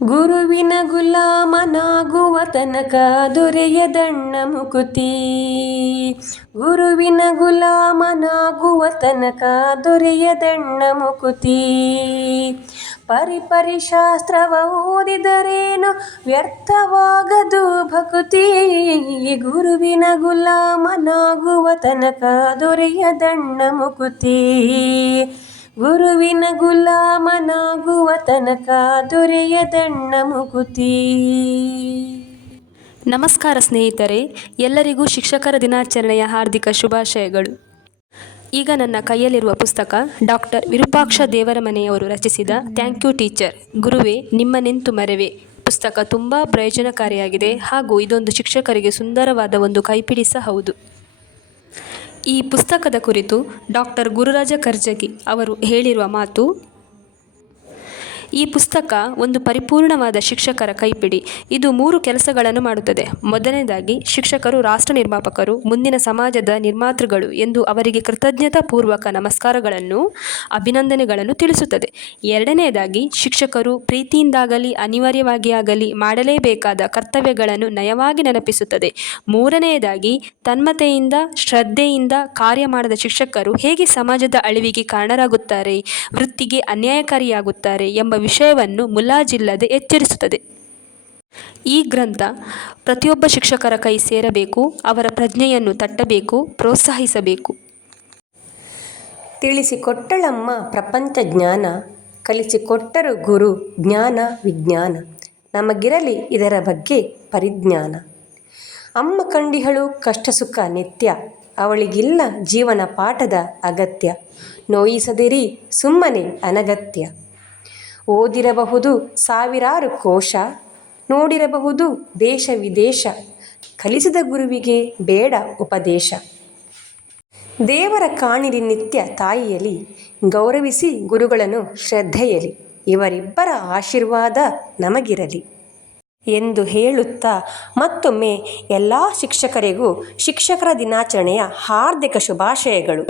ಗುರುವಿನ ಗುಲಾಮನಾಗುವ ತನಕ ದೊರೆಯದಣ್ಣ ಮುಕುತಿ. ಗುರುವಿನ ಗುಲಾಮನಾಗುವ ತನಕ ದೊರೆಯದಣ್ಣ ಮುಕುತಿ. ಪರಿಪರಿ ಶಾಸ್ತ್ರವ ಓದಿದರೇನು ವ್ಯರ್ಥವಾಗದು ಭಕುತಿ. ಗುರುವಿನ ಗುಲಾಮನಾಗುವ ತನಕ ದೊರೆಯದಣ್ಣ ಮುಕುತಿ. ಗುರುವಿನ ಗುಲಾಮನಾಗುವ ತನಕ ದೊರೆಯದಣ್ಣ ಮುಕುತಿ. ನಮಸ್ಕಾರ ಸ್ನೇಹಿತರೆ, ಎಲ್ಲರಿಗೂ ಶಿಕ್ಷಕರ ದಿನಾಚರಣೆಯ ಹಾರ್ದಿಕ ಶುಭಾಶಯಗಳು. ಈಗ ನನ್ನ ಕೈಯಲ್ಲಿರುವ ಪುಸ್ತಕ ಡಾಕ್ಟರ್ ವಿರೂಪಾಕ್ಷ ದೇವರಮನೆಯವರು ರಚಿಸಿದ ಥ್ಯಾಂಕ್ ಯು ಟೀಚರ್, ಗುರುವೇ ನಿಮ್ಮನೆಂತು ಮರೆವೆ. ಪುಸ್ತಕ ತುಂಬ ಪ್ರಯೋಜನಕಾರಿಯಾಗಿದೆ ಹಾಗೂ ಇದೊಂದು ಶಿಕ್ಷಕರಿಗೆ ಸುಂದರವಾದ ಒಂದು ಕೈಪಿಡಿ ಸಹ ಹೌದು. ಈ ಪುಸ್ತಕದ ಕುರಿತು ಡಾಕ್ಟರ್ ಗುರುರಾಜ ಕರ್ಜಗಿ ಅವರು ಹೇಳಿರುವ ಮಾತು: ಈ ಪುಸ್ತಕ ಒಂದು ಪರಿಪೂರ್ಣವಾದ ಶಿಕ್ಷಕರ ಕೈಪಿಡಿ. ಇದು 3 ಕೆಲಸಗಳನ್ನು ಮಾಡುತ್ತದೆ. ಮೊದಲನೇದಾಗಿ, ಶಿಕ್ಷಕರು ರಾಷ್ಟ್ರ ನಿರ್ಮಾಪಕರು, ಮುಂದಿನ ಸಮಾಜದ ನಿರ್ಮಾತೃಗಳು ಎಂದು ಅವರಿಗೆ ಕೃತಜ್ಞತಾಪೂರ್ವಕ ನಮಸ್ಕಾರಗಳನ್ನು, ಅಭಿನಂದನೆಗಳನ್ನು ತಿಳಿಸುತ್ತದೆ. ಎರಡನೆಯದಾಗಿ, ಶಿಕ್ಷಕರು ಪ್ರೀತಿಯಿಂದಾಗಲಿ ಅನಿವಾರ್ಯವಾಗಿಯಾಗಲಿ ಮಾಡಲೇಬೇಕಾದ ಕರ್ತವ್ಯಗಳನ್ನು ನಯವಾಗಿ ನೆನಪಿಸುತ್ತದೆ. ಮೂರನೆಯದಾಗಿ, ತನ್ಮಯತೆಯಿಂದ ಶ್ರದ್ಧೆಯಿಂದ ಕಾರ್ಯ ಮಾಡದ ಶಿಕ್ಷಕರು ಹೇಗೆ ಸಮಾಜದ ಅಳಿವಿಗೆ ಕಾರಣರಾಗುತ್ತಾರೆ, ವೃತ್ತಿಗೆ ಅನ್ಯಾಯಕಾರಿಯಾಗುತ್ತಾರೆ ಎಂಬ ವಿಷಯವನ್ನು ಮುಲಾಜಿಲ್ಲದೆ ಎಚ್ಚರಿಸುತ್ತದೆ. ಈ ಗ್ರಂಥ ಪ್ರತಿಯೊಬ್ಬ ಶಿಕ್ಷಕರ ಕೈ ಸೇರಬೇಕು, ಅವರ ಪ್ರಜ್ಞೆಯನ್ನು ತಟ್ಟಬೇಕು, ಪ್ರೋತ್ಸಾಹಿಸಬೇಕು. ತಿಳಿಸಿಕೊಟ್ಟಳಮ್ಮ ಪ್ರಪಂಚ ಜ್ಞಾನ, ಕಲಿಸಿಕೊಟ್ಟರು ಗುರು ಜ್ಞಾನ ವಿಜ್ಞಾನ. ನಮಗಿರಲಿ ಇದರ ಬಗ್ಗೆ ಪರಿಜ್ಞಾನ. ಅಮ್ಮ ಕಂಡಿಹಳು ಕಷ್ಟ ಸುಖ ನಿತ್ಯ, ಅವಳಿಗಿಲ್ಲ ಜೀವನ ಪಾಠದ ಅಗತ್ಯ. ನೋಯಿಸದಿರಿ ಸುಮ್ಮನೆ ಅನಗತ್ಯ. ಓದಿರಬಹುದು ಸಾವಿರಾರು ಕೋಶ, ನೋಡಿರಬಹುದು ದೇಶ ವಿದೇಶ. ಕಲಿಸಿದ ಗುರುವಿಗೆ ಬೇಡ ಉಪದೇಶ. ದೇವರ ಕಾಣಿರಿ ನಿತ್ಯ ತಾಯಿಯಲಿ, ಗೌರವಿಸಿ ಗುರುಗಳನ್ನು ಶ್ರದ್ಧೆಯಲಿ. ಇವರಿಬ್ಬರ ಆಶೀರ್ವಾದ ನಮಗಿರಲಿ ಎಂದು ಹೇಳುತ್ತಾ ಮತ್ತೊಮ್ಮೆ ಎಲ್ಲ ಶಿಕ್ಷಕರಿಗೂ ಶಿಕ್ಷಕರ ದಿನಾಚರಣೆಯ ಹಾರ್ದಿಕ ಶುಭಾಶಯಗಳು.